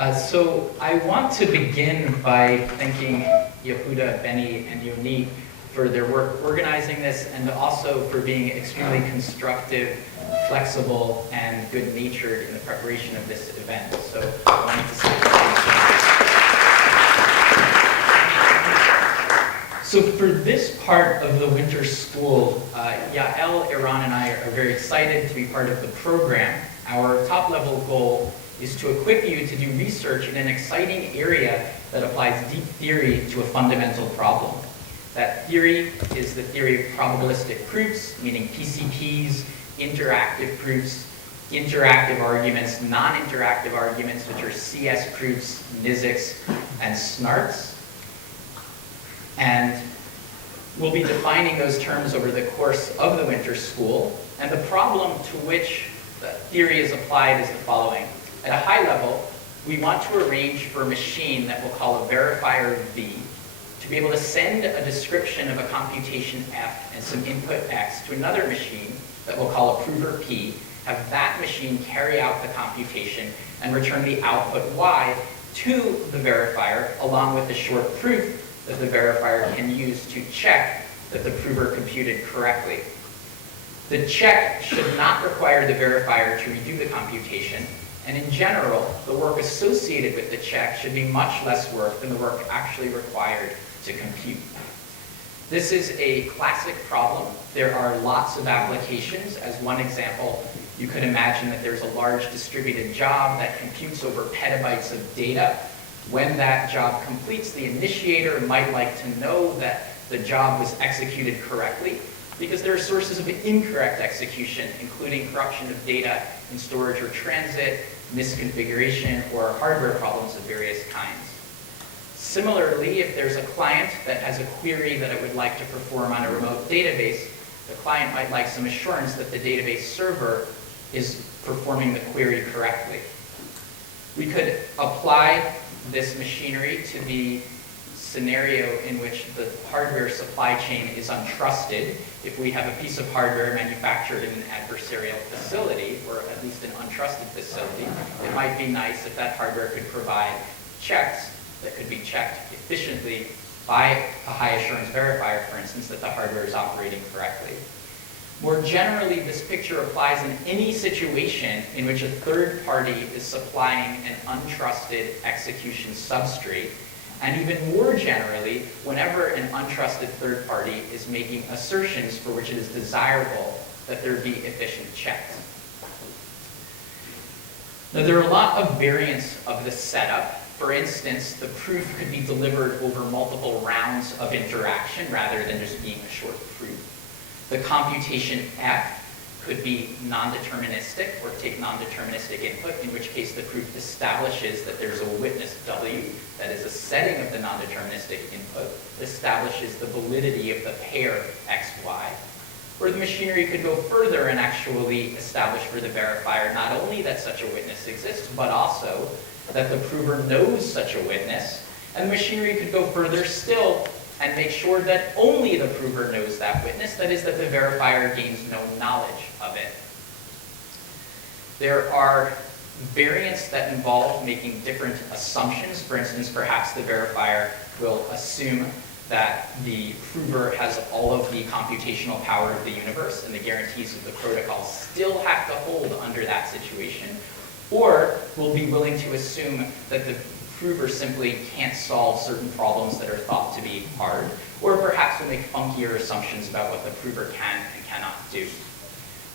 So I want to begin by thanking Yehuda, Benny, and Yoni for their work organizing this, and also for being extremely constructive, flexible, and good-natured in the preparation of this event. So I wanted to say thank you. So for this part of the winter school, Yael, Iran, and I are very excited to be part of the program. Our top-level goal is to equip you to do research in an exciting area that applies deep theory to a fundamental problem. That theory is the theory of probabilistic proofs, meaning PCPs, interactive proofs, interactive arguments, non-interactive arguments, which are CS proofs, NISICs, and SNARTs. And we'll be defining those terms over the course of the winter school. And the problem to which the theory is applied is the following. At a high level, we want to arrange for a machine that we'll call a verifier V to be able to send a description of a computation F and some input X to another machine that we'll call a prover P, have that machine carry out the computation and return the output Y to the verifier, along with the short proof that the verifier can use to check that the prover computed correctly. The check should not require the verifier to redo the computation, and in general, the work associated with the check should be much less work than the work actually required to compute. This is a classic problem. There are lots of applications. As one example, you could imagine that there's a large distributed job that computes over petabytes of data. When that job completes, the initiator might like to know that the job was executed correctly, because there are sources of incorrect execution, including corruption of data in storage or transit, misconfiguration, or hardware problems of various kinds. Similarly, if there's a client that has a query that it would like to perform on a remote database, the client might like some assurance that the database server is performing the query correctly. We could apply this machinery to the scenario in which the hardware supply chain is untrusted. If we have a piece of hardware manufactured in an adversarial facility, or at least an untrusted facility, it might be nice if that hardware could provide checks that could be checked efficiently by a high assurance verifier, for instance, that the hardware is operating correctly. More generally, this picture applies in any situation in which a third party is supplying an untrusted execution substrate, and even more generally, whenever an untrusted third party is making assertions for which it is desirable that there be efficient checks. Now, there are a lot of variants of this setup. For instance, the proof could be delivered over multiple rounds of interaction rather than just being a short proof. The computation F could be non-deterministic, or take non-deterministic input, in which case the proof establishes that there's a witness W, that is a setting of the non-deterministic input, establishes the validity of the pair XY. Or the machinery could go further and actually establish for the verifier not only that such a witness exists, but also that the prover knows such a witness, and the machinery could go further still and make sure that only the prover knows that witness, that is, that the verifier gains no knowledge of it. There are variants that involve making different assumptions. For instance, perhaps the verifier will assume that the prover has all of the computational power of the universe, and the guarantees of the protocol still have to hold under that situation. Or will be willing to assume that the prover simply can't solve certain problems that are thought to be hard, or perhaps will make funkier assumptions about what the prover can and cannot do.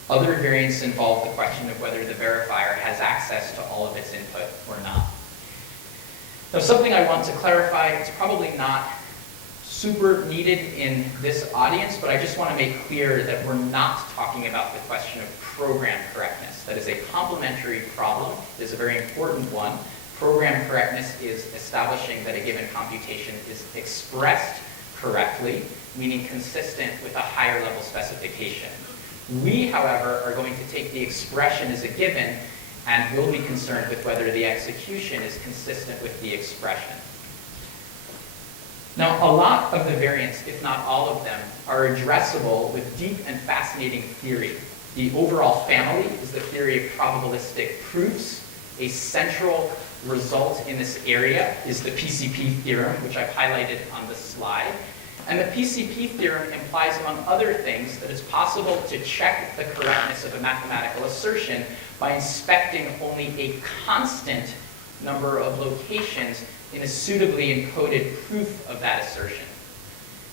Other variants involve the question of whether the verifier has access to all of its input or not. Now, something I want to clarify, it's probably not super needed in this audience, but I just want to make clear that we're not talking about the question of program correctness. That is a complementary problem. It is a very important one. Program correctness is establishing that a given computation is expressed correctly, meaning consistent with a higher level specification. We, however, are going to take the expression as a given and will be concerned with whether the execution is consistent with the expression. Now, a lot of the variants, if not all of them, are addressable with deep and fascinating theory. The overall family is the theory of probabilistic proofs, a central result in this area is the PCP theorem, which I've highlighted on this slide. And the PCP theorem implies, among other things, that it's possible to check the correctness of a mathematical assertion by inspecting only a constant number of locations in a suitably encoded proof of that assertion.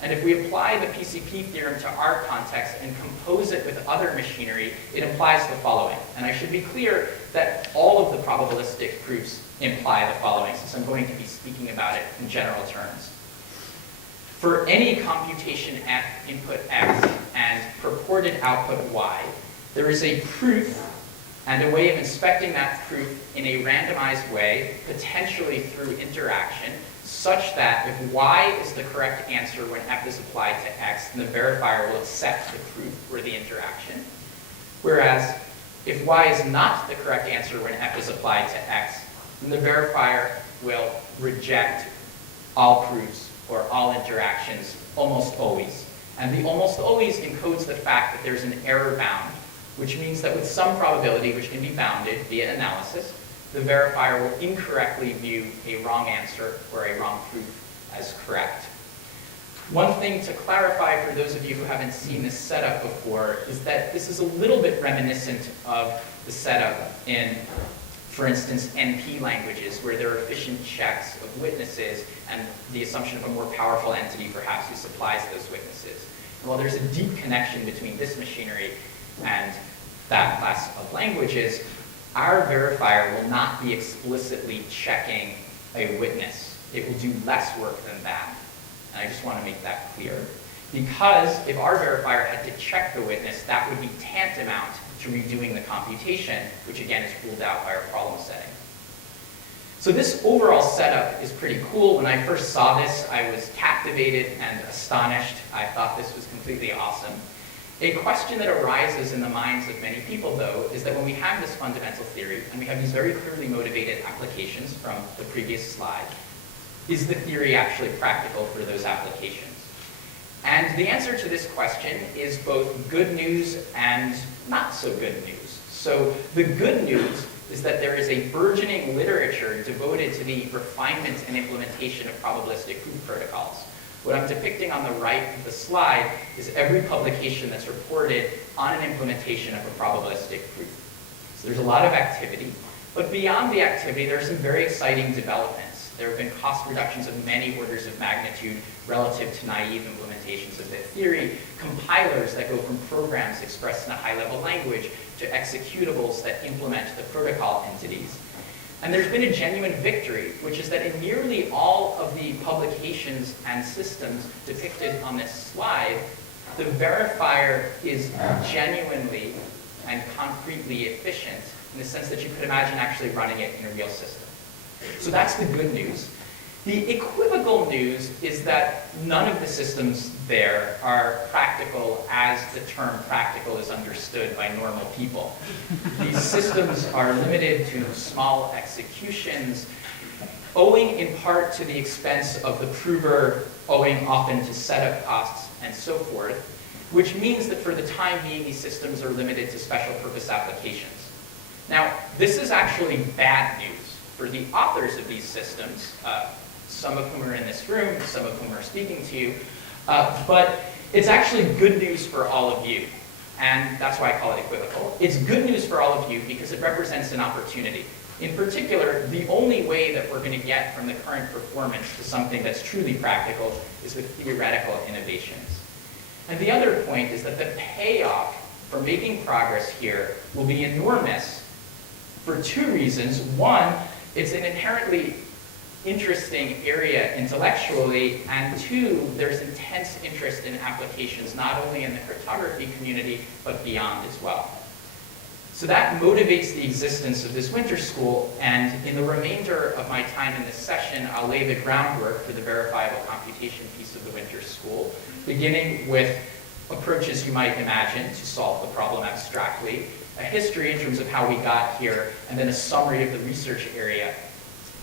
And if we apply the PCP theorem to our context and compose it with other machinery, it implies the following. And I should be clear that all of the probabilistic proofs imply the following, since I'm going to be speaking about it in general terms. For any computation f input x and purported output y, there is a proof and a way of inspecting that proof in a randomized way, potentially through interaction, such that if y is the correct answer when f is applied to x, then the verifier will accept the proof or the interaction. Whereas if y is not the correct answer when f is applied to x, then the verifier will reject all proofs or all interactions almost always. And the almost always encodes the fact that there's an error bound, which means that with some probability, which can be bounded via analysis, the verifier will incorrectly view a wrong answer or a wrong proof as correct. One thing to clarify for those of you who haven't seen this setup before is that this is a little bit reminiscent of the setup in, for instance, NP languages, where there are efficient checks of witnesses and the assumption of a more powerful entity perhaps who supplies those witnesses. And while there's a deep connection between this machinery and that class of languages, our verifier will not be explicitly checking a witness. It will do less work than that. And I just want to make that clear. Because if our verifier had to check the witness, that would be tantamount to redoing the computation, which again is ruled out by our problem setting. So this overall setup is pretty cool. When I first saw this, I was captivated and astonished. I thought this was completely awesome. A question that arises in the minds of many people, though, is that when we have this fundamental theory, and we have these very clearly motivated applications from the previous slide, is the theory actually practical for those applications? And the answer to this question is both good news and not so good news. So the good news is that there is a burgeoning literature devoted to the refinement and implementation of probabilistic proof protocols. What I'm depicting on the right of the slide is every publication that's reported on an implementation of a probabilistic proof. So there's a lot of activity, but beyond the activity, there are some very exciting developments. There have been cost reductions of many orders of magnitude relative to naive implementations of the theory, compilers that go from programs expressed in a high-level language to executables that implement the protocol entities. And there's been a genuine victory, which is that in nearly all of the publications and systems depicted on this slide, the verifier is genuinely and concretely efficient in the sense that you could imagine actually running it in a real system. So that's the good news. The equivocal news is that none of the systems there are practical as the term practical is understood by normal people. These systems are limited to small executions, owing in part to the expense of the prover, owing often to setup costs and so forth, which means that for the time being, these systems are limited to special purpose applications. Now, this is actually bad news for the authors of these systems, some of whom are in this room, some of whom are speaking to you, but it's actually good news for all of you, and that's why I call it equivocal. It's good news for all of you because it represents an opportunity. In particular, the only way that we're going to get from the current performance to something that's truly practical is with theoretical innovations. And the other point is that the payoff for making progress here will be enormous for two reasons. One, it's an inherently interesting area intellectually, and two, there's intense interest in applications not only in the cryptography community, but beyond as well. So that motivates the existence of this winter school, and in the remainder of my time in this session, I'll lay the groundwork for the verifiable computation piece of the winter school, beginning with approaches you might imagine to solve the problem abstractly, a history in terms of how we got here, and then a summary of the research area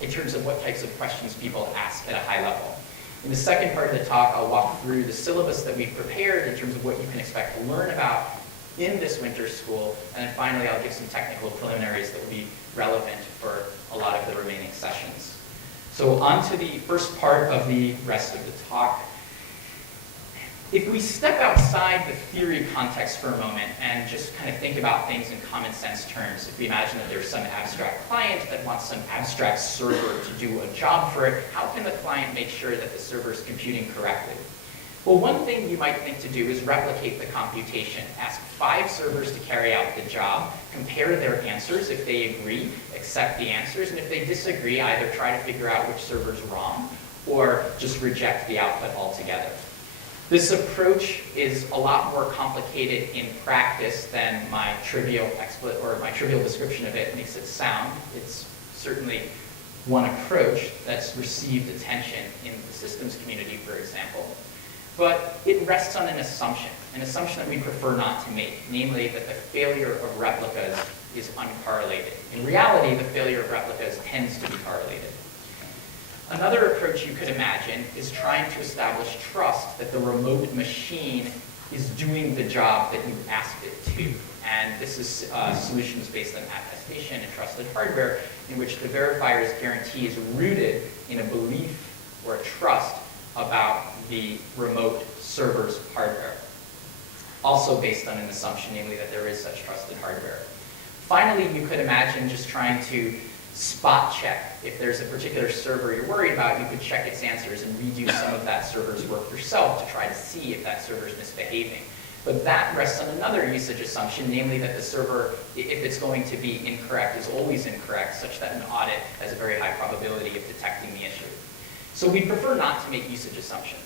in terms of what types of questions people ask at a high level. In the second part of the talk, I'll walk through the syllabus that we've prepared in terms of what you can expect to learn about in this winter school. And then finally, I'll give some technical preliminaries that will be relevant for a lot of the remaining sessions. So on to the first part of the rest of the talk. If we step outside the theory context for a moment and just kind of think about things in common sense terms, if we imagine that there's some abstract client that wants some abstract server to do a job for it, how can the client make sure that the server is computing correctly? Well, one thing you might think to do is replicate the computation. Ask 5 servers to carry out the job, compare their answers. If they agree, accept the answers, and if they disagree, either try to figure out which server's wrong or just reject the output altogether. This approach is a lot more complicated in practice than my trivial description of it makes it sound. It's certainly one approach that's received attention in the systems community, for example. But it rests on an assumption that we prefer not to make, namely that the failure of replicas is uncorrelated. In reality, the failure of replicas tends to be correlated. Another approach you could imagine is trying to establish trust that the remote machine is doing the job that you asked it to. And this is solutions based on attestation and trusted hardware, in which the verifier's guarantee is rooted in a belief or a trust about the remote server's hardware. Also based on an assumption, namely that there is such trusted hardware. Finally, you could imagine just trying to spot check. If there's a particular server you're worried about, you could check its answers and redo some of that server's work yourself to try to see if that server is misbehaving. But that rests on another usage assumption, namely that the server, if it's going to be incorrect, is always incorrect, such that an audit has a very high probability of detecting the issue. So we prefer not to make usage assumptions.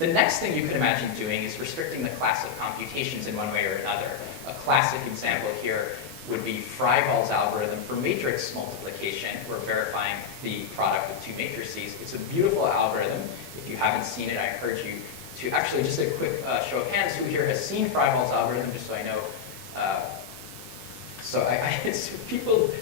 The next thing you could imagine doing is restricting the class of computations in one way or another. A classic example here would be Freival's algorithm for matrix multiplication. We're verifying the product of 2 matrices. It's a beautiful algorithm. If you haven't seen it, I encourage you to actually, just a quick show of hands, who here has seen Freival's algorithm, just so I know.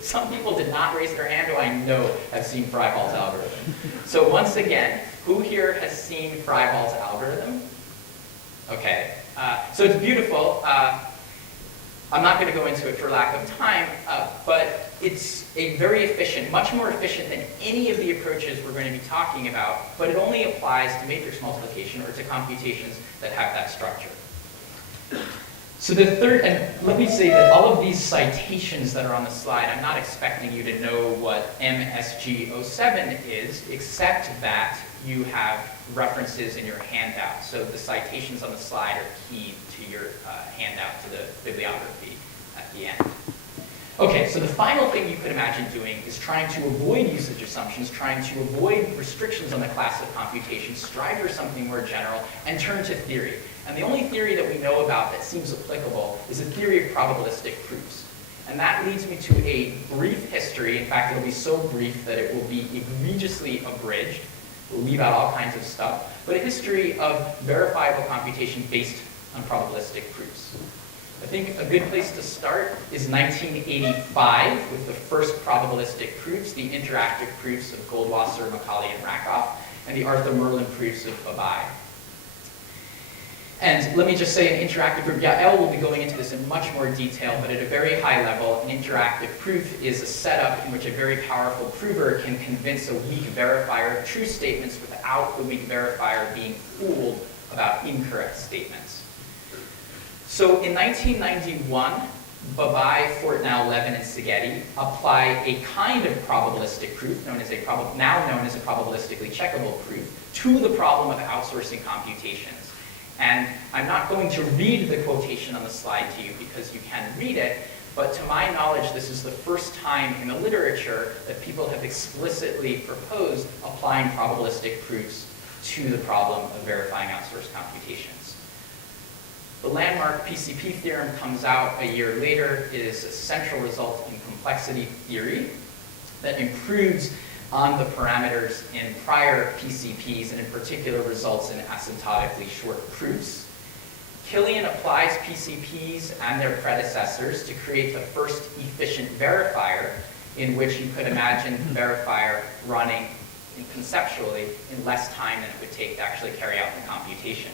Some people did not raise their hand who I know have seen Freival's algorithm. So once again, who here has seen Freival's algorithm? Okay, so it's beautiful. I'm not going to go into it for lack of time, but it's a very efficient, much more efficient than any of the approaches we're going to be talking about, but it only applies to matrix multiplication or to computations that have that structure. So the third, and let me say that all of these citations that are on the slide, I'm not expecting you to know what MSG07 is, except that you have references in your handout. So the citations on the slide are key to your handout, to the bibliography at the end. Okay, so the final thing you could imagine doing is trying to avoid usage assumptions, trying to avoid restrictions on the class of computation, strive for something more general, and turn to theory. And the only theory that we know about that seems applicable is a theory of probabilistic proofs. And that leads me to a brief history. In fact, it'll be so brief that it will be egregiously abridged. We'll leave out all kinds of stuff. But a history of verifiable computation based on probabilistic proofs. I think a good place to start is 1985 with the first probabilistic proofs, the interactive proofs of Goldwasser, Macaulay, and Rakoff, and the Arthur Merlin proofs of Babai. And let me just say an interactive proof, Elle will be going into this in much more detail, but at a very high level, an interactive proof is a setup in which a very powerful prover can convince a weak verifier of true statements without the weak verifier being fooled about incorrect statements. So in 1991, Babai, Fortnow, Levin, and Szigeti apply a kind of probabilistic proof, now known as a probabilistically checkable proof, to the problem of outsourcing computations. And I'm not going to read the quotation on the slide to you because you can read it, but to my knowledge, this is the first time in the literature that people have explicitly proposed applying probabilistic proofs to the problem of verifying outsourced computations. The landmark PCP theorem comes out a year later. It is a central result in complexity theory that improves on the parameters in prior PCPs, and in particular results in asymptotically short proofs. Killian applies PCPs and their predecessors to create the first efficient verifier, in which you could imagine the verifier running conceptually in less time than it would take to actually carry out the computation.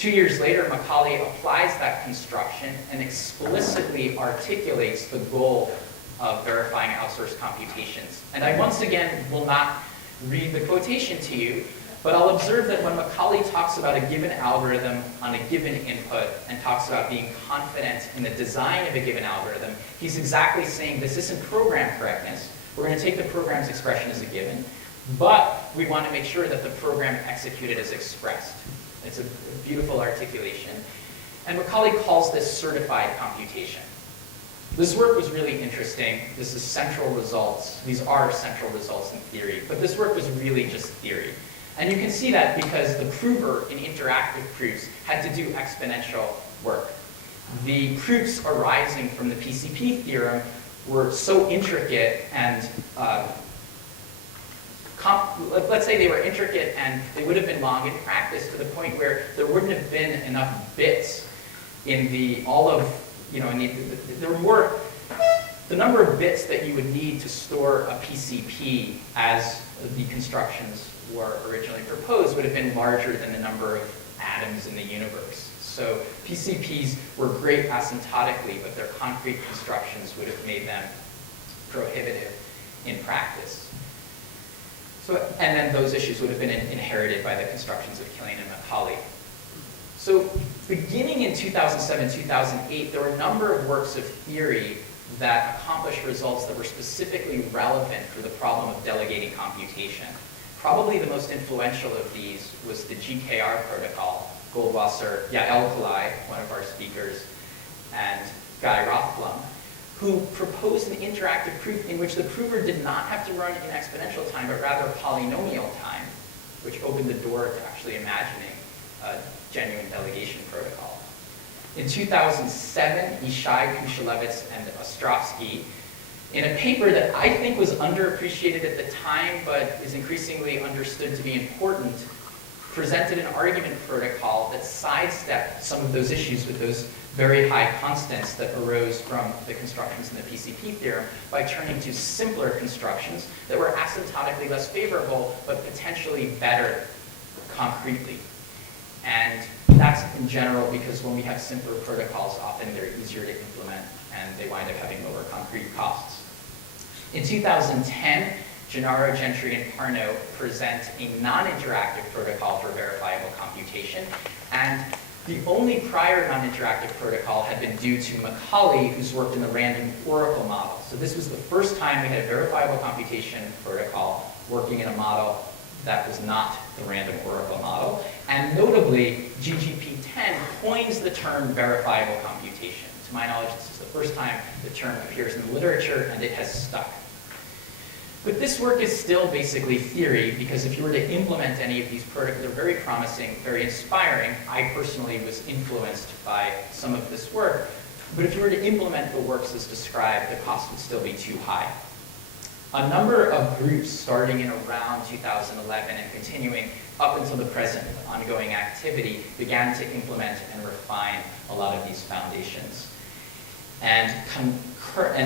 2 years later, Macaulay applies that construction and explicitly articulates the goal of verifying outsourced computations. And I once again will not read the quotation to you, but I'll observe that when Macaulay talks about a given algorithm on a given input and talks about being confident in the design of a given algorithm, he's exactly saying this isn't program correctness. We're going to take the program's expression as a given, but we want to make sure that the program executed as expressed. It's a beautiful articulation. And Macaulay calls this certified computation. This work was really interesting. This is central results. These are central results in theory, but this work was really just theory. And you can see that because the prover in interactive proofs had to do exponential work. The proofs arising from the PCP theorem were so intricate and let's say they were intricate and they would have been long in practice to the point where there wouldn't have been enough bits in the the number of bits that you would need to store a PCP as the constructions were originally proposed would have been larger than the number of atoms in the universe. So PCPs were great asymptotically, but their concrete constructions would have made them prohibitive in practice. And then those issues would have been inherited by the constructions of Killian and Macaulay. So beginning in 2007, 2008, there were a number of works of theory that accomplished results that were specifically relevant for the problem of delegating computation. Probably the most influential of these was the GKR protocol. Goldwasser, Yael Kalai, one of our speakers, and Guy Rothblum, who proposed an interactive proof in which the prover did not have to run in exponential time, but rather polynomial time, which opened the door to actually imagining a genuine delegation protocol. In 2007, Ishai, Kushelevitz, and Ostrovsky, in a paper that I think was underappreciated at the time, but is increasingly understood to be important, presented an argument protocol that sidestepped some of those issues with those very high constants that arose from the constructions in the PCP theorem by turning to simpler constructions that were asymptotically less favorable, but potentially better concretely. And that's in general because when we have simpler protocols, often they're easier to implement and they wind up having lower concrete costs. In 2010, Gennaro, Gentry, and Parnot present a non-interactive protocol for verifiable computation, and the only prior non-interactive protocol had been due to Macaulay, who's worked in the random oracle model. So this was the first time we had a verifiable computation protocol working in a model that was not the random oracle model. And notably, GGP10 coins the term verifiable computation. To my knowledge, this is the first time the term appears in the literature, and it has stuck. But this work is still basically theory, because if you were to implement any of these protocols, they're very promising, very inspiring. I personally was influenced by some of this work. But if you were to implement the works as described, the cost would still be too high. A number of groups starting in around 2011 and continuing up until the present with ongoing activity began to implement and refine a lot of these foundations. And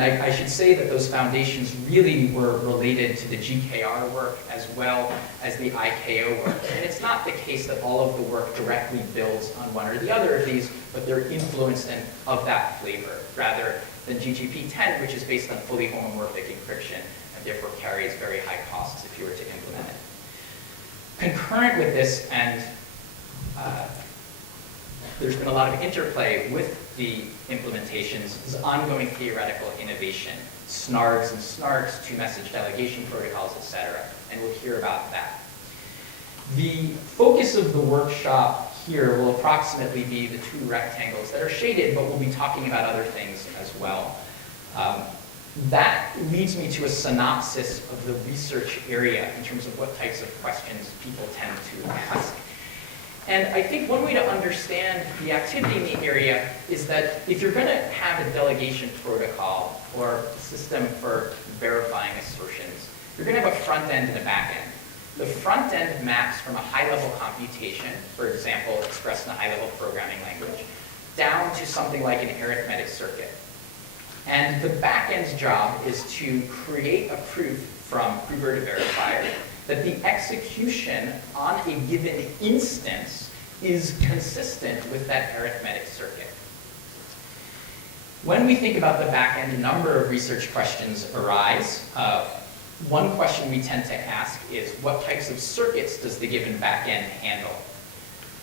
I should say that those foundations really were related to the GKR work as well as the IKO work. And it's not the case that all of the work directly builds on one or the other of these, but they're influenced of that flavor, rather than GGP10, which is based on fully homomorphic encryption and therefore carries very high costs if you were to implement it. Concurrent with this, and there's been a lot of interplay with the implementations, is ongoing theoretical innovation, SNARGs and SNARKs, two-message delegation protocols, etc. And we'll hear about that. The focus of the workshop here will approximately be the two rectangles that are shaded, but we'll be talking about other things as well. That leads me to a synopsis of the research area in terms of what types of questions people tend to ask. And I think one way to understand the activity in the area is that if you're going to have a delegation protocol or a system for verifying assertions, you're going to have a front end and a back end. The front end maps from a high-level computation, for example, expressed in a high-level programming language, down to something like an arithmetic circuit. And the back end's job is to create a proof from prover to verifier that the execution on a given instance is consistent with that arithmetic circuit. When we think about the back end, a number of research questions arise. One question we tend to ask is, what types of circuits does the given back end handle?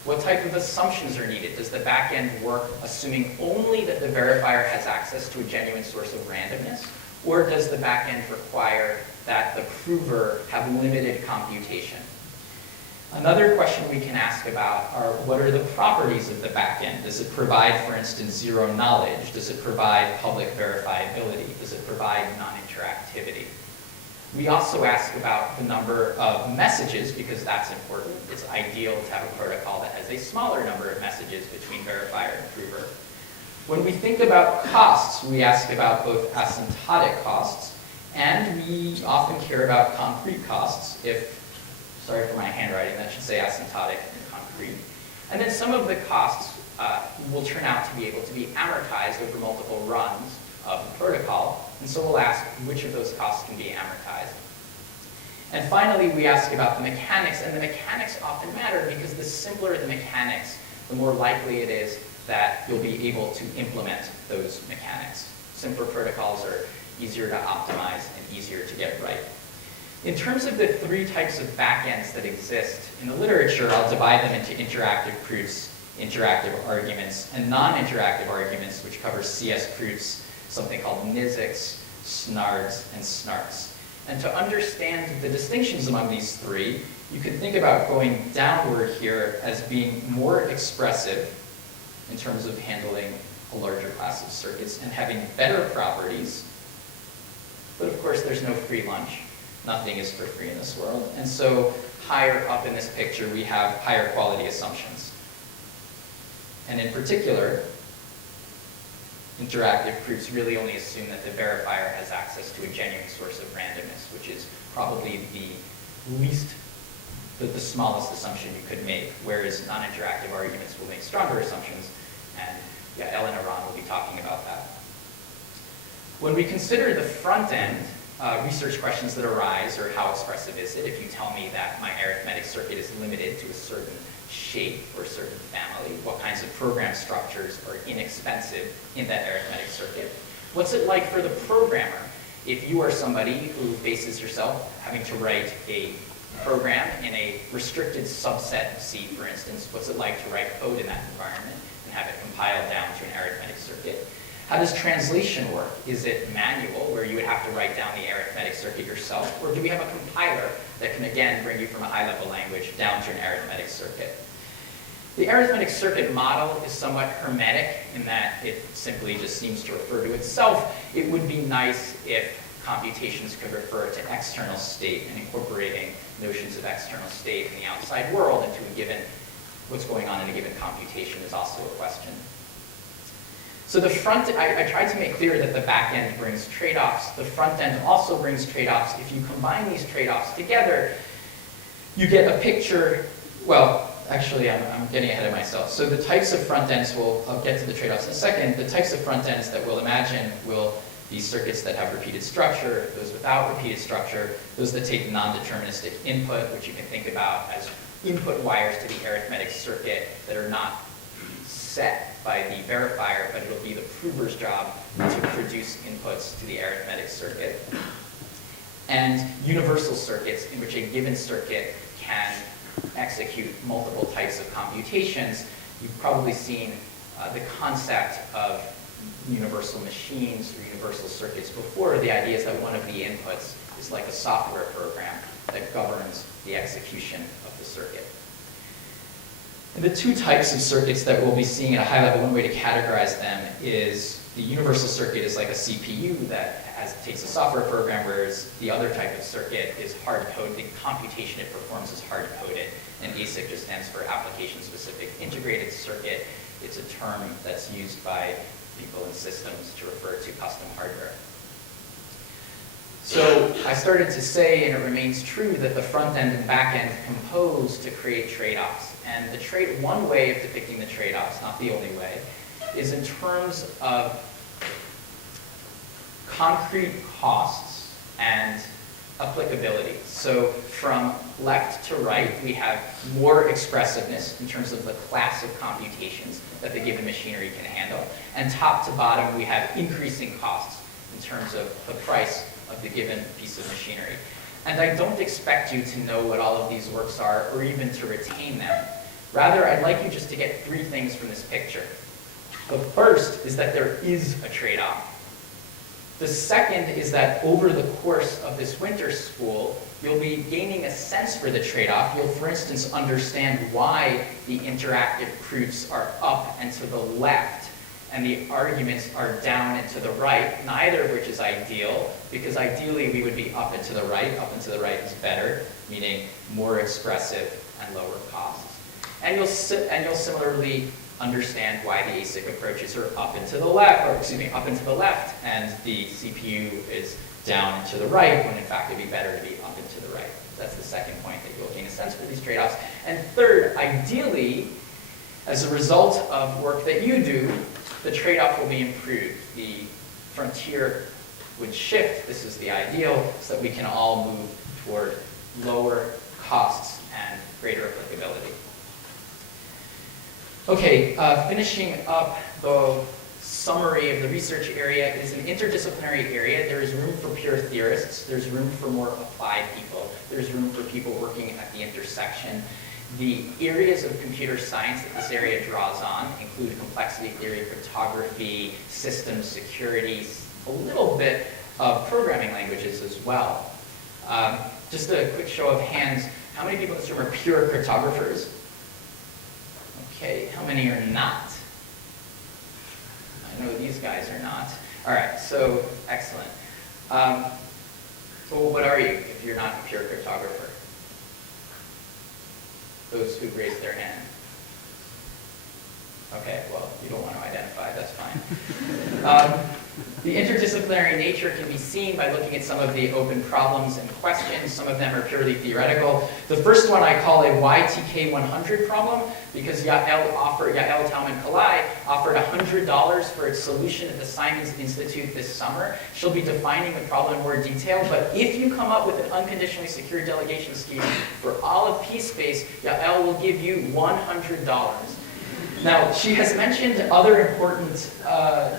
What type of assumptions are needed? Does the back end work assuming only that the verifier has access to a genuine source of randomness? Or does the back end require that the prover have limited computation? Another question we can ask about are, what are the properties of the back end? Does it provide, for instance, zero knowledge? Does it provide public verifiability? Does it provide non-interactivity? We also ask about the number of messages, because that's important. It's ideal to have a protocol that has a smaller number of messages between verifier and prover. When we think about costs, we ask about both asymptotic costs, and we often care about concrete costs. Sorry for my handwriting, that should say asymptotic and concrete. And then some of the costs will turn out to be able to be amortized over multiple runs of the protocol. And so we'll ask which of those costs can be amortized. And finally, we ask about the mechanics, and the mechanics often matter because the simpler the mechanics, the more likely it is that you'll be able to implement those mechanics. Simpler protocols are easier to optimize and easier to get right. In terms of the three types of backends that exist in the literature, I'll divide them into interactive proofs, interactive arguments, and non-interactive arguments, which cover CS proofs, something called NISICs, SNARDs, and SNARKs. And to understand the distinctions among these three, you can think about going downward here as being more expressive in terms of handling a larger class of circuits and having better properties. But of course, there's no free lunch. Nothing is for free in this world. And so higher up in this picture, we have higher quality assumptions. And in particular, interactive proofs really only assume that the verifier has access to a genuine source of randomness, which is probably the smallest assumption you could make, whereas non-interactive arguments will make stronger assumptions, and Ellen and Ron will be talking about that. When we consider the front end, research questions that arise are, how expressive is it? If you tell me that my arithmetic circuit is limited to a certain shape or a certain family, what kinds of program structures are inexpensive in that arithmetic circuit? What's it like for the programmer? If you are somebody who faces yourself having to write a program in a restricted subset of C, for instance, what's it like to write code in that environment and have it compiled down to an arithmetic circuit? How does translation work? Is it manual, where you would have to write down the arithmetic circuit yourself? Or do we have a compiler that can, again, bring you from a high-level language down to an arithmetic circuit? The arithmetic circuit model is somewhat hermetic in that it simply just seems to refer to itself. It would be nice if computations could refer to external state, and incorporating notions of external state in the outside world into a given, what's going on in a given computation is also a question. So the front, I tried to make clear that the back end brings trade-offs. The front end also brings trade-offs. If you combine these trade-offs together, you get a picture, well, actually, I'm getting ahead of myself. So the types of front ends, I'll get to the trade-offs in a second. The types of front ends that we'll imagine will be circuits that have repeated structure, those without repeated structure, those that take non-deterministic input, which you can think about as input wires to the arithmetic circuit that are not set by the verifier, but it'll be the prover's job to produce inputs to the arithmetic circuit. And universal circuits in which a given circuit can execute multiple types of computations. You've probably seen the concept of universal machines or universal circuits before. The idea is that one of the inputs is like a software program that governs the execution of the circuit. And the two types of circuits that we'll be seeing at a high level, one way to categorize them is the universal circuit is like a CPU that takes a software program, whereas the other type of circuit is hard-coded. The computation it performs is hard-coded, and ASIC just stands for application-specific integrated circuit. It's a term that's used by people in systems to refer to custom hardware. So I started to say, and it remains true, that the front end and back end compose to create trade-offs. And one way of depicting the trade-offs, not the only way, is in terms of concrete costs and applicability. So from left to right, we have more expressiveness in terms of the class of computations that the given machinery can handle. And top to bottom, we have increasing costs in terms of the price of the given piece of machinery. And I don't expect you to know what all of these works are or even to retain them. Rather, I'd like you just to get 3 things from this picture. The first is that there is a trade-off. The second is that over the course of this winter school, you'll be gaining a sense for the trade-off. You'll, for instance, understand why the interactive proofs are up and to the left, and the arguments are down and to the right, neither of which is ideal, because ideally we would be up and to the right. Up and to the right is better, meaning more expressive and lower costs. And you'll similarly understand why the ASIC approaches are up and to the left, or excuse me, up and to the left, and the CPU is down and to the right, when in fact it'd be better to be up and to the right. That's the second point, that you'll gain a sense for these trade-offs. And third, ideally, as a result of work that you do, the trade-off will be improved. The frontier would shift, this is the ideal, so that we can all move toward lower costs and greater applicability. Okay, finishing up the summary of the research area. It is an interdisciplinary area. There is room for pure theorists. There's room for more applied people. There's room for people working at the intersection. The areas of computer science that this area draws on include complexity theory, cryptography, systems security, a little bit of programming languages as well. Just a quick show of hands. How many people in this room are pure cryptographers? Okay, how many are not? I know these guys are not. All right, so excellent. So what are you if you're not a pure cryptographer? Those who raised their hand. Okay, well, you don't want to identify, that's fine. The interdisciplinary nature can be seen by looking at some of the open problems and questions. Some of them are purely theoretical. The first one I call a YTK 100 problem, because Yael Talman Kalai offered $100 for its solution at the Simons Institute this summer. She'll be defining the problem in more detail, but if you come up with an unconditionally secure delegation scheme for all of p-space, Yael will give you $100. Now, she has mentioned other important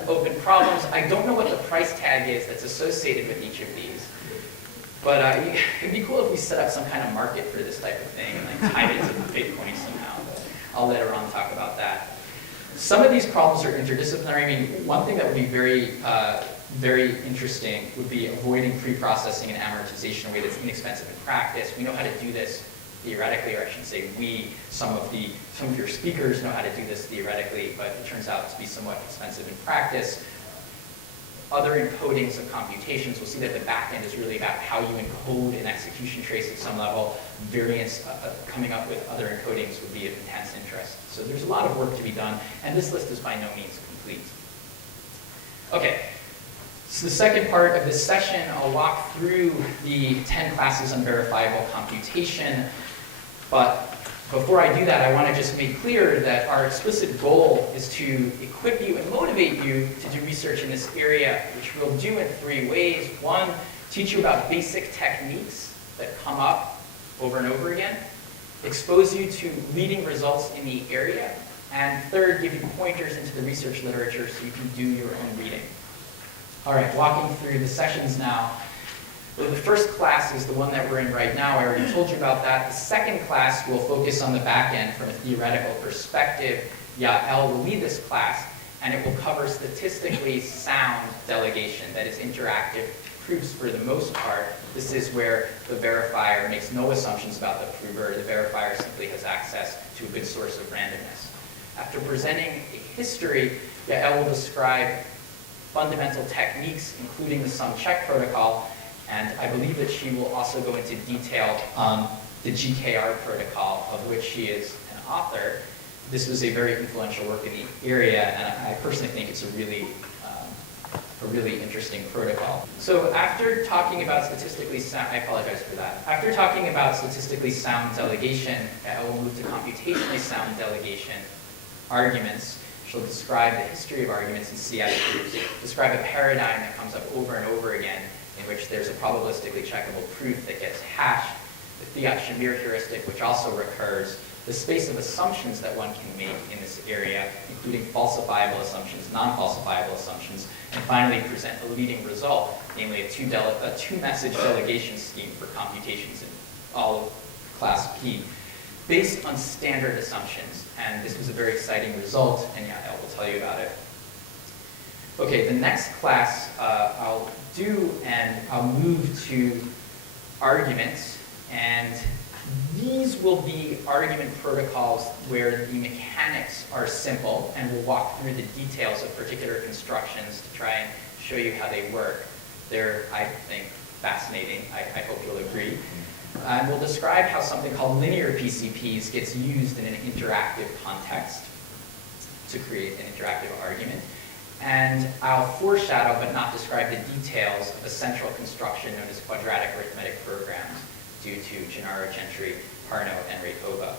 open problems. I don't know what the price tag is that's associated with each of these, but it'd be cool if we set up some kind of market for this type of thing and like tied it to Bitcoin somehow, but I'll later on talk about that. Some of these problems are interdisciplinary. I mean, one thing that would be very interesting would be avoiding pre-processing and amortization in a way that's inexpensive in practice. We know how to do this theoretically, or I should say some of your speakers know how to do this theoretically, but it turns out to be somewhat expensive in practice. Other encodings of computations, we'll see that the back end is really about how you encode an execution trace at some level. Variance, coming up with other encodings would be of intense interest. So there's a lot of work to be done, and this list is by no means complete. Okay. So the second part of this session, I'll walk through the 10 classes on verifiable computation. But before I do that, I want to just make clear that our explicit goal is to equip you and motivate you to do research in this area, which we'll do in 3 ways. 1, teach you about basic techniques that come up over and over again. Expose you to leading results in the area. And 3rd, give you pointers into the research literature so you can do your own reading. All right, walking through the sessions now. Well, the first class is the one that we're in right now. I already told you about that. The second class will focus on the back end from a theoretical perspective. Yael will lead this class, and it will cover statistically sound delegation, that is interactive proofs for the most part. This is where the verifier makes no assumptions about the prover. The verifier simply has access to a good source of randomness. After presenting a history, Yael will describe fundamental techniques, including the sum check protocol, and I believe that she will also go into detail on the GKR protocol, of which she is an author. This was a very influential work in the area, and I personally think it's a really interesting protocol. So after talking about statistically sound, I apologize for that. After talking about statistically sound delegation, I will move to computationally sound delegation arguments. She'll describe the history of arguments in CS proofs, describe a paradigm that comes up over and over again in which there's a probabilistically checkable proof that gets hashed, the Fiat-Shamir heuristic, which also recurs, the space of assumptions that one can make in this area, including falsifiable assumptions, non-falsifiable assumptions, and finally present a leading result, namely a two-message delegation scheme for computations in all of class P, based on standard assumptions. And this was a very exciting result, and yeah, I will tell you about it. Okay, the next class I'll do, and I'll move to arguments, and these will be argument protocols where the mechanics are simple, and we'll walk through the details of particular constructions to try and show you how they work. They're, I think, fascinating. I hope you'll agree. And we'll describe how something called linear PCPs gets used in an interactive context to create an interactive argument. And I'll foreshadow but not describe the details of a central construction known as quadratic arithmetic programs due to Gennaro Gentry, Parno, and Rakova.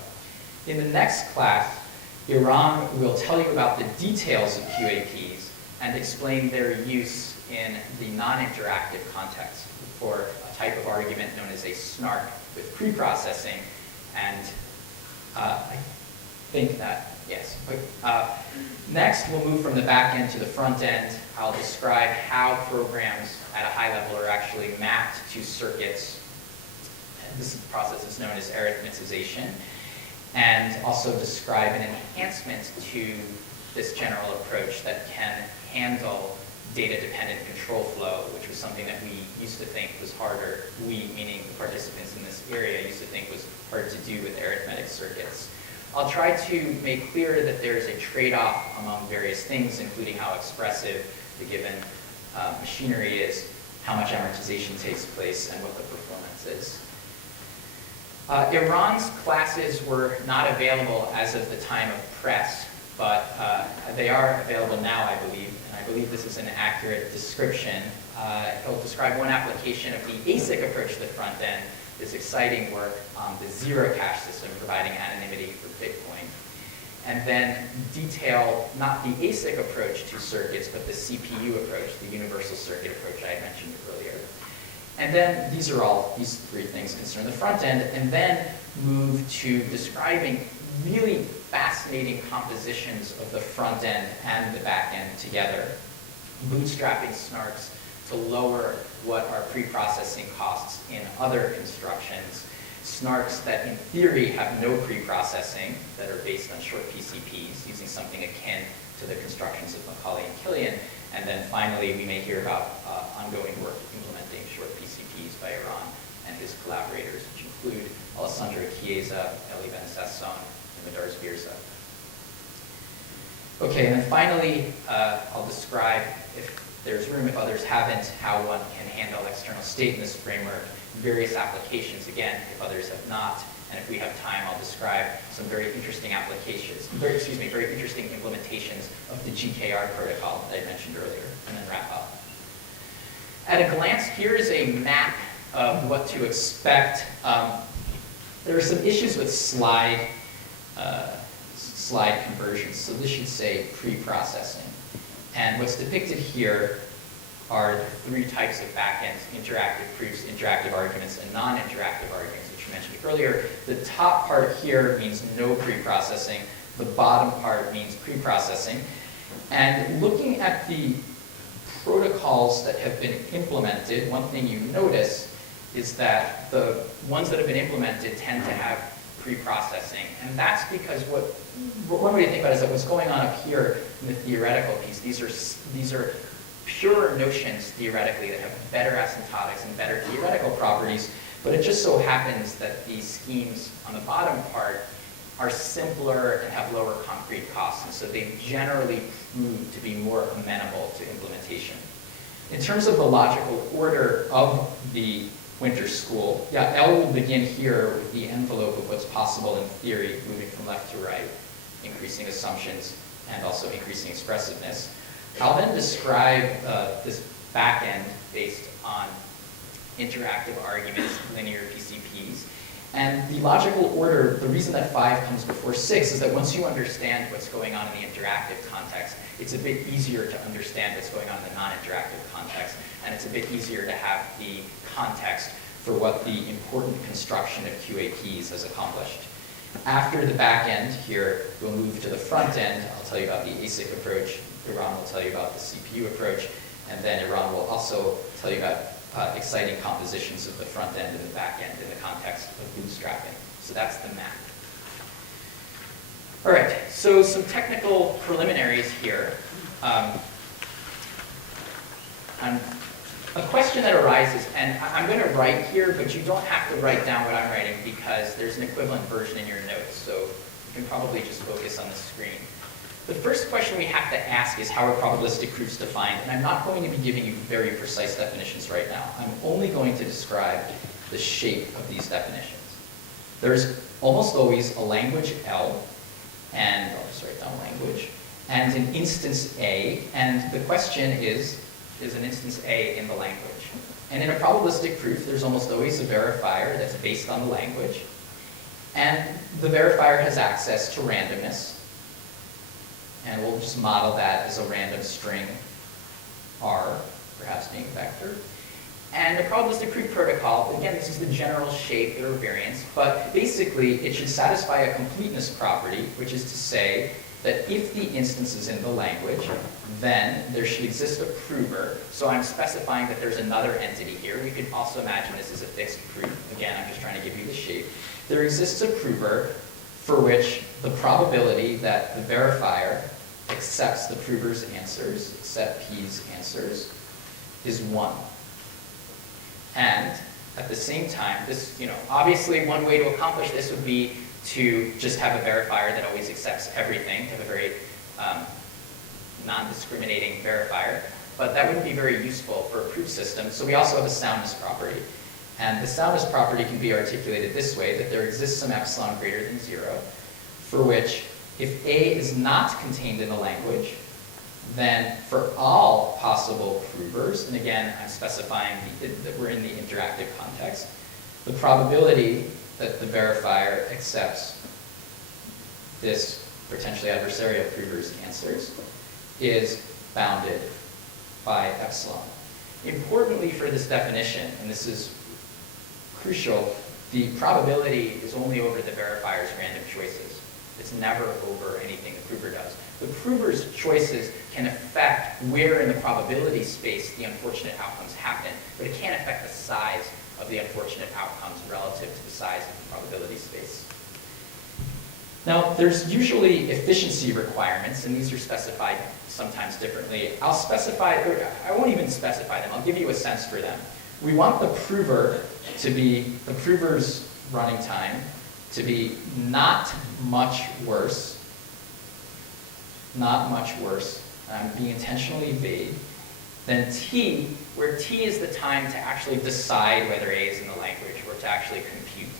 In the next class, Iran will tell you about the details of QAPs and explain their use in the non-interactive context for a type of argument known as a snark with pre-processing. And I think that, yes. Next, we'll move from the back end to the front end. I'll describe how programs at a high level are actually mapped to circuits. And this process is known as arithmetization. And also describe an enhancement to this general approach that can handle data-dependent control flow, which was something that we used to think was harder. We, meaning the participants in this area, used to think was hard to do with arithmetic circuits. I'll try to make clear that there's a trade-off among various things, including how expressive the given machinery is, how much amortization takes place, and what the performance is. Iran's classes were not available as of the time of press, but they are available now, I believe, and I believe this is an accurate description. He'll describe one application of the ASIC approach to the front end, this exciting work on the zero cache system providing anonymity for Bitcoin, and then detail not the ASIC approach to circuits, but the CPU approach, the universal circuit approach I mentioned earlier. And then these three things concern the front end, and then move to describing really fascinating compositions of the front end and the back end together, bootstrapping snarks to lower what are pre-processing costs in other constructions, snarks that in theory have no pre-processing, that are based on short PCPs, using something akin to the constructions of Macaulay and Killian, and then finally we may hear about ongoing work implementing short PCPs by Iran and his collaborators, which include Alessandro Chiesa, Eli Ben-Sasson, and Madars Birza. Okay, and then finally, I'll describe, if there's room, if others haven't, how one can handle external state in this framework, various applications, again, if others have not, and if we have time, I'll describe some very interesting applications, very interesting implementations of the GKR protocol that I mentioned earlier, and then wrap up. At a glance, here is a map of what to expect. There are some issues with slide conversions, so this should say pre-processing. And what's depicted here are the three types of backends: interactive proofs, interactive arguments, and non-interactive arguments, which you mentioned earlier. The top part here means no pre-processing. The bottom part means pre-processing. And looking at the protocols that have been implemented, one thing you notice is that the ones that have been implemented tend to have pre-processing. And that's because one way to think about it is that what's going on up here in the theoretical piece, these are pure notions theoretically that have better asymptotics and better theoretical properties, but it just so happens that these schemes on the bottom part are simpler and have lower concrete costs, and so they generally prove to be more amenable to implementation. In terms of the logical order of the winter school, L will begin here with the envelope of what's possible in theory, moving from left to right, increasing assumptions, and also increasing expressiveness. I'll then describe this back end based on interactive arguments, linear PCPs, And the logical order, the reason that 5 comes before 6 is that once you understand what's going on in the interactive context, it's a bit easier to understand what's going on in the non-interactive context, and it's a bit easier to have the context for what the important construction of QAPs has accomplished. After the back end here, we'll move to the front end. I'll tell you about the ASIC approach. Iran will tell you about the CPU approach. And then Iran will also tell you about exciting compositions of the front end and the back end in the context of bootstrapping. So that's the map. All right, so some technical preliminaries here. A question that arises, and I'm going to write here, but you don't have to write down what I'm writing because there's an equivalent version in your notes, so you can probably just focus on the screen. The first question we have to ask is how are probabilistic proofs defined? And I'm not going to be giving you very precise definitions right now. I'm only going to describe the shape of these definitions. There's almost always a language L, and I'll just write down language, and an instance A, and the question is an instance A in the language. And in a probabilistic proof, there's almost always a verifier that's based on the language, and the verifier has access to randomness, and we'll just model that as a random string R, perhaps being vector. And a probabilistic proof protocol, again, this is the general shape or variance, but basically it should satisfy a completeness property, which is to say that if the instance is in the language, then there should exist a prover. So I'm specifying that there's another entity here. We could also imagine this is a fixed proof. Again, I'm just trying to give you the shape. There exists a prover for which the probability that the verifier accepts the prover's answers, accept P's answers, is 1. And at the same time, this, obviously one way to accomplish this would be to just have a verifier that always accepts everything, to have a very non-discriminating verifier, but that wouldn't be very useful for a proof system. So we also have a soundness property. And the soundness property can be articulated this way, that there exists some epsilon greater than 0, for which if A is not contained in the language, then for all possible provers, and again, I'm specifying that we're in the interactive context, the probability that the verifier accepts this potentially adversarial prover's answers is bounded by epsilon. Importantly for this definition, and this is crucial, the probability is only over the verifier's random choices. It's never over anything the prover does. The prover's choices can affect where in the probability space the unfortunate outcomes happen, but it can't affect the size of the unfortunate outcomes relative to the size of the probability space. Now, there's usually efficiency requirements, and these are specified sometimes differently. I'll specify, or I won't even specify them. I'll give you a sense for them. We want the prover to be, the prover's running time to be not much worse, I'm being intentionally vague, than T, where T is the time to actually decide whether A is in the language or to actually compute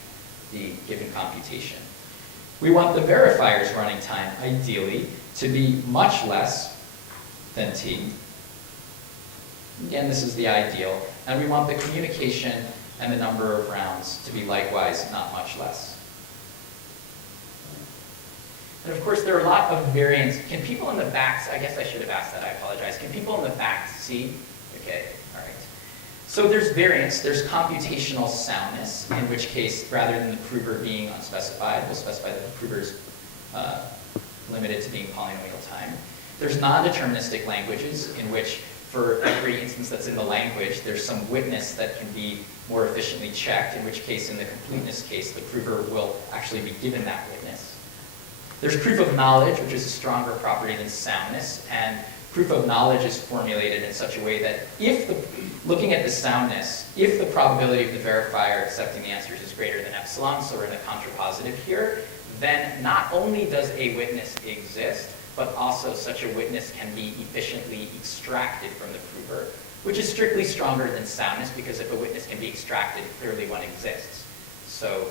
the given computation. We want the verifier's running time, ideally, to be much less than T. Again, this is the ideal. And we want the communication and the number of rounds to be likewise not much less. And of course, there are a lot of variants. Can people in the back, I guess I should have asked that, I apologize. Can people in the back see? Okay, all right. So there's variance, there's computational soundness, in which case, rather than the prover being unspecified, we'll specify that the prover's limited to being polynomial time. There's non-deterministic languages, in which for every instance that's in the language, there's some witness that can be more efficiently checked, in which case, in the completeness case, the prover will actually be given that witness. There's proof of knowledge, which is a stronger property than soundness, and proof of knowledge is formulated in such a way that looking at the soundness, if the probability of the verifier accepting the answers is greater than epsilon, so we're in the contrapositive here, then not only does a witness exist, but also such a witness can be efficiently extracted from the prover, which is strictly stronger than soundness, because if a witness can be extracted, clearly one exists. So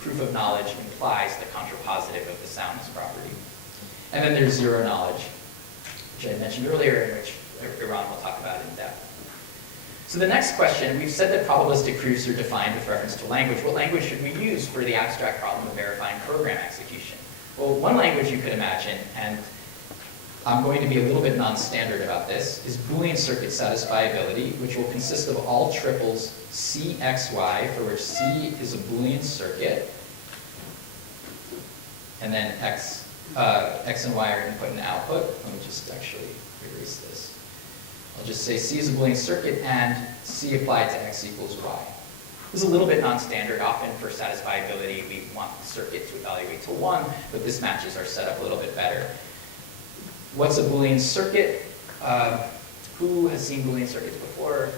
proof of knowledge implies the contrapositive of the soundness property. And then there's zero knowledge, which I mentioned earlier, in which Iran will talk about in depth. So So the next question, we've said that probabilistic proofs are defined with reference to language. What language should we use for the abstract problem of verifying program execution? Well, one language you could imagine, and I'm going to be a little bit non-standard about this, is Boolean circuit satisfiability, which will consist of all triples CXY, for which C is a Boolean circuit, and then X and Y are input and output. Let me just actually erase this. I'll just say C is a Boolean circuit and C applied to X equals Y. This is a little bit non-standard. Often for satisfiability, we want the circuit to evaluate to 1, but this matches our setup a little bit better. What's a Boolean circuit? Who has seen Boolean circuits before?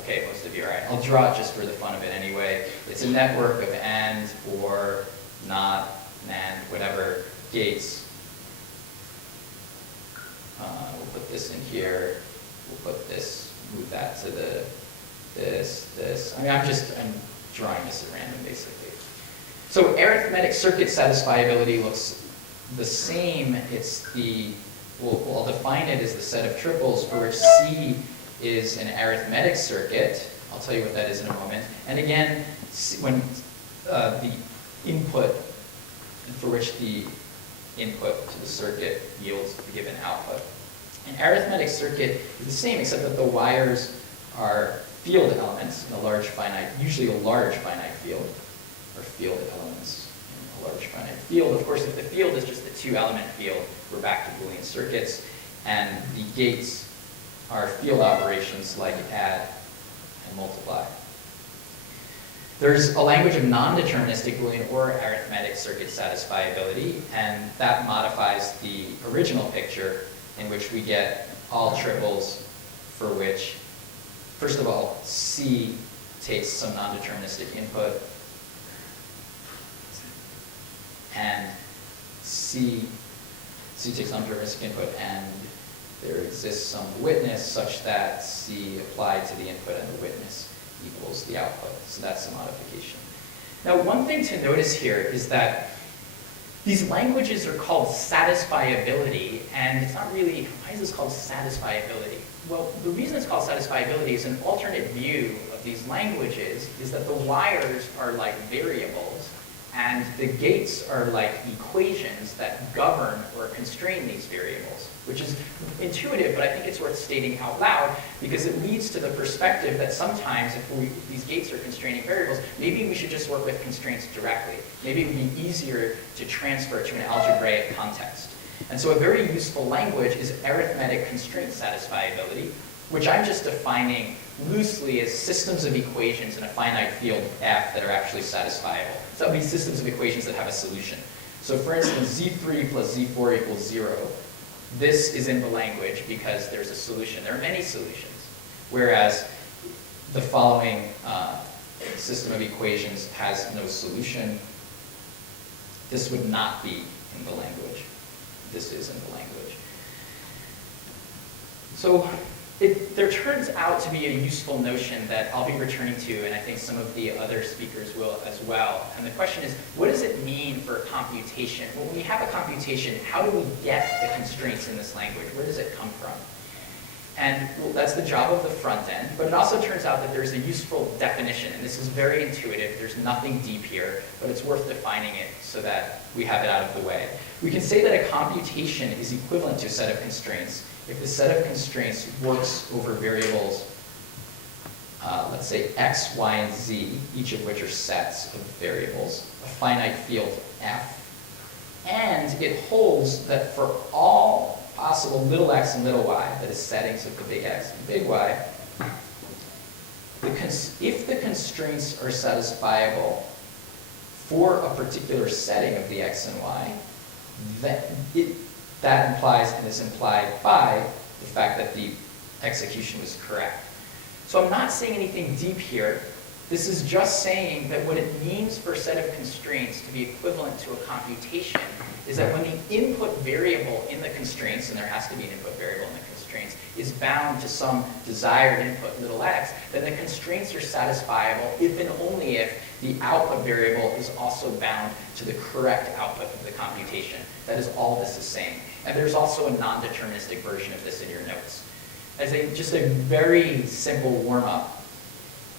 Okay, most of you, all right. I'll draw it just for the fun of it anyway. It's a network of AND, OR, NOT, NAND, whatever, gates. We'll put this in here. We'll put this, move that to the this. I mean, I'm drawing this at random, basically. So arithmetic circuit satisfiability looks the same. It's the, I'll define it as the set of triples for which C is an arithmetic circuit. I'll tell you what that is in a moment. And again, when the input, for which the input to the circuit yields the given output. An arithmetic circuit is the same, except that the wires are field elements in a large finite, usually a large finite field, or field elements in a large finite field. Of course, if the field is just a 2-element field, we're back to Boolean circuits, and the gates are field operations like add and multiply. There's a language of non-deterministic Boolean or arithmetic circuit satisfiability, and that modifies the original picture in which we get all triples for which, first of all, C takes some non-deterministic input, and C takes non-deterministic input, and there exists some witness such that C applied to the input and the witness equals the output. So that's a modification. Now, one thing to notice here is that these languages are called satisfiability, and it's not really, why is this called satisfiability? Well, the reason it's called satisfiability is an alternate view of these languages is that the wires are like variables, and the gates are like equations that govern or constrain these variables, which is intuitive, but I think it's worth stating out loud because it leads to the perspective that sometimes if these gates are constraining variables, maybe we should just work with constraints directly. Maybe it would be easier to transfer to an algebraic context. And so a very useful language is arithmetic constraint satisfiability, which I'm just defining loosely as systems of equations in a finite field F that are actually satisfiable. So that would be systems of equations that have a solution. So for instance, Z3 plus Z4 equals 0. This is in the language because there's a solution. There are many solutions. Whereas the following system of equations has no solution. This would not be in the language. This is in the language. So there turns out to be a useful notion that I'll be returning to, and I think some of the other speakers will as well. And the question is, what does it mean for computation? Well, when we have a computation, how do we get the constraints in this language? Where does it come from? And well, that's the job of the front end, but it also turns out that there's a useful definition, and this is very intuitive. There's nothing deep here, but it's worth defining it so that we have it out of the way. We can say that a computation is equivalent to a set of constraints if the set of constraints works over variables, let's say x, y, and z, each of which are sets of variables, a finite field F, and it holds that for all possible little x and little y, that is settings of the big X and big Y, if the constraints are satisfiable for a particular setting of the x and y, that implies, and is implied by, the fact that the execution was correct. So I'm not saying anything deep here. This is just saying that what it means for a set of constraints to be equivalent to a computation is that when the input variable in the constraints, and there has to be an input variable in the constraints, is bound to some desired input, little x, then the constraints are satisfiable if and only if the output variable is also bound to the correct output of the computation. That is, all this is saying. And there's also a non-deterministic version of this in your notes. as just a very simple warm-up,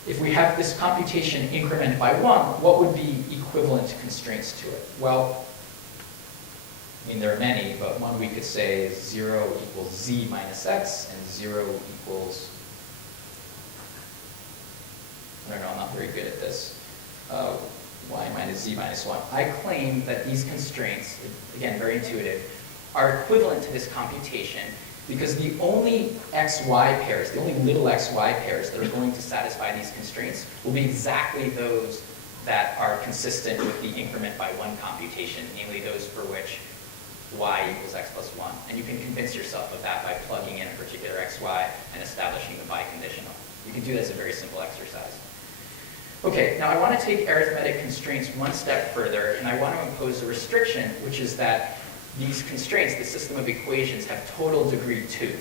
if we have this computation incremented by 1, what would be equivalent constraints to it? Well, I mean, there are many, but one we could say is 0 equals z minus x, and 0 equals, I don't know, I'm not very good at this, y minus z minus 1. I claim that these constraints, again, very intuitive, are equivalent to this computation because the only xy pairs, the only little xy pairs that are going to satisfy these constraints will be exactly those that are consistent with the increment by 1 computation, namely those for which y equals x plus 1. And you can convince yourself of that by plugging in a particular xy and establishing the biconditional. You can do this as a very simple exercise. Okay, now I want to take arithmetic constraints one step further, and I want to impose a restriction, which is that these constraints, the system of equations, have total degree 2.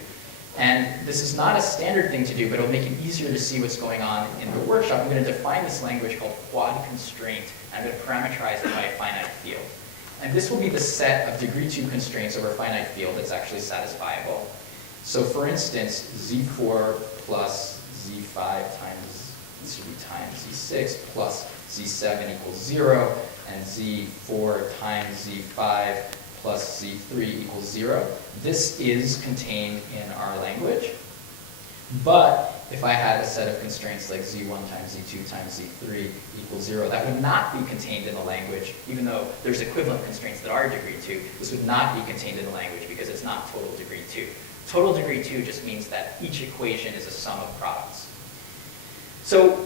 And this is not a standard thing to do, but it'll make it easier to see what's going on in the workshop. I'm going to define this language called quad constraint, and I'm going to parameterize it by a finite field. And this will be the set of degree 2 constraints over a finite field that's actually satisfiable. So for instance, z4 plus z5 times z6 plus z7 equals 0, and z4 times z5 plus z3 equals 0. This is contained in our language. But if I had a set of constraints like z1 times z2 times z3 equals 0, that would not be contained in the language, even though there's equivalent constraints that are degree 2. This would not be contained in the language because it's not total degree 2. Total degree 2 just means that each equation is a sum of products. So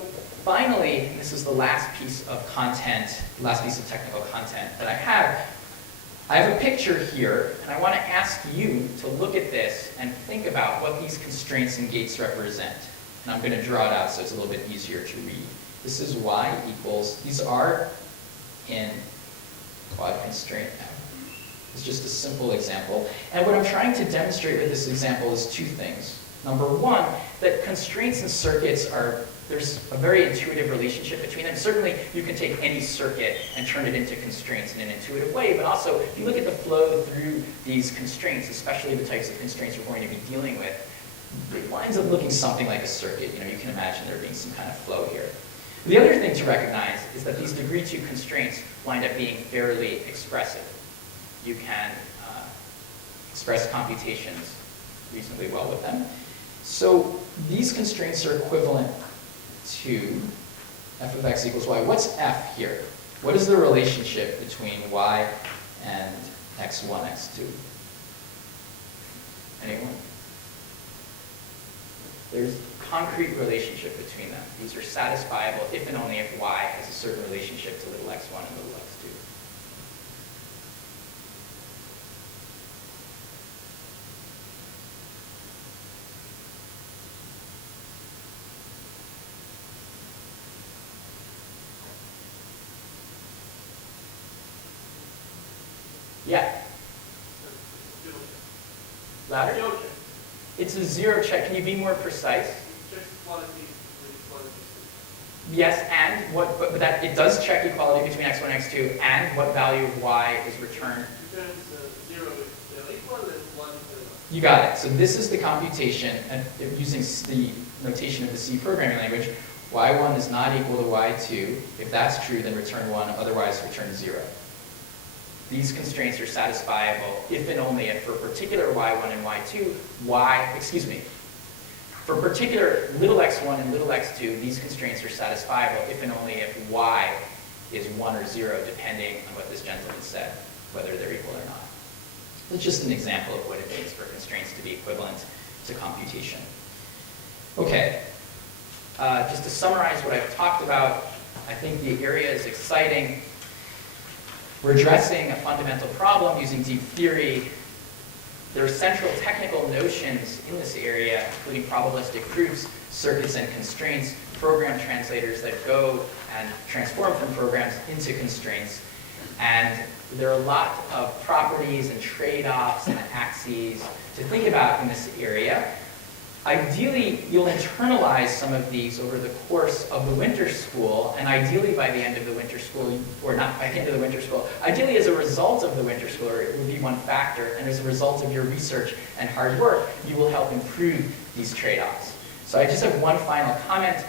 finally, and this is the last piece of content, last piece of technical content that I have a picture here, and I want to ask you to look at this and think about what these constraints and gates represent. And I'm going to draw it out so it's a little bit easier to read. This is y equals, these are in quad constraint M. It's just a simple example. And what I'm trying to demonstrate with this example is two things. Number one, that constraints and circuits there's a very intuitive relationship between them. Certainly, you can take any circuit and turn it into constraints in an intuitive way, but also, if you look at the flow through these constraints, especially the types of constraints we're going to be dealing with, it winds up looking something like a circuit. You can imagine there being some kind of flow here. The other thing to recognize is that these degree 2 constraints wind up being fairly expressive. You can express computations reasonably well with them. So these constraints are equivalent to f of x equals y. What's f here? What is the relationship between y and x1, x2? Anyone? There's a concrete relationship between them. These are satisfiable if and only if y has a certain relationship to little x1 and little x2. Yeah. Louder? It's a zero check. Can you be more precise? Yes, and what? But that it does check equality between x1 and x2, and what value of y is returned? Zero is equal and 1 is. You got it. So this is the computation, and using the notation of the C programming language. Y1 is not equal to y2. If that's true, then return 1. Otherwise, return 0. These constraints are satisfiable if and only if for particular y1 and y2, for particular little x1 and little x2, these constraints are satisfiable if and only if y is 1 or 0, depending on what this gentleman said, whether they're equal or not. It's just an example of what it means for constraints to be equivalent to computation. Okay, just to summarize what I've talked about, I think the area is exciting. We're addressing a fundamental problem using deep theory. There are central technical notions in this area, including probabilistic proofs, circuits and constraints, program translators that go and transform from programs into constraints. And there are a lot of properties and trade-offs and axes to think about in this area. Ideally, you'll internalize some of these over the course of the winter school, and ideally by the end of the winter school, or not by the end of the winter school, ideally as a result of the winter school, or it would be one factor, and as a result of your research and hard work, you will help improve these trade-offs. So I just have one final comment.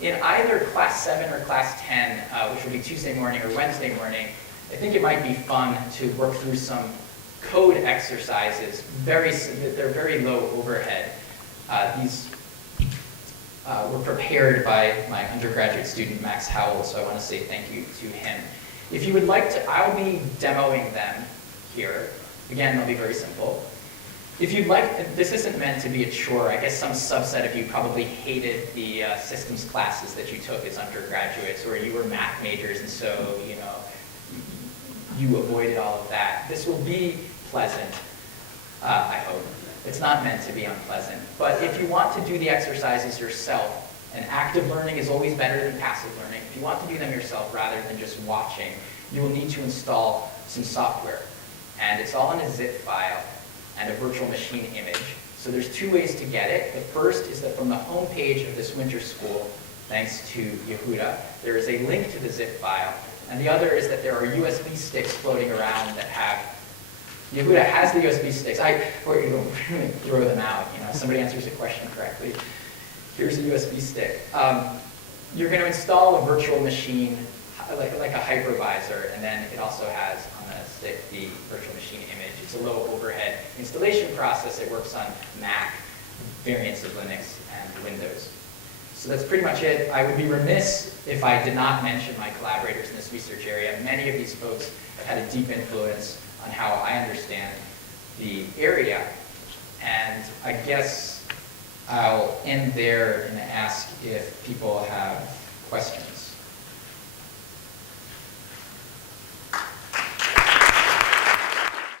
In either class 7 or class 10, which will be Tuesday morning or Wednesday morning, I think it might be fun to work through some code exercises. They're very low overhead. These were prepared by my undergraduate student, Max Howell, so I want to say thank you to him. If you would like to, I'll be demoing them here. Again, they'll be very simple. If you'd like, this isn't meant to be a chore. I guess some subset of you probably hated the systems classes that you took as undergraduates, or you were math majors, and so, you know, you avoided all of that. This will be pleasant, I hope. It's not meant to be unpleasant. But if you want to do the exercises yourself, and active learning is always better than passive learning, if you want to do them yourself rather than just watching, you will need to install some software. And it's all in a zip file and a virtual machine image. So there's two ways to get it. The first is that from the home page of this winter school, thanks to Yehuda, there is a link to the zip file. And the other is that there are USB sticks floating around that have, Yehuda has the USB sticks. Or you don't really throw them out. You know, somebody answers a question correctly. Here's a USB stick. You're going to install a virtual machine, like a hypervisor, and then it also has on the stick the virtual machine image. It's a low overhead installation process. It works on Mac, variants of Linux, and Windows. So that's pretty much it. I would be remiss if I did not mention my collaborators in this research area. Many of these folks have had a deep influence on how I understand the area. And I guess I'll end there and ask if people have questions.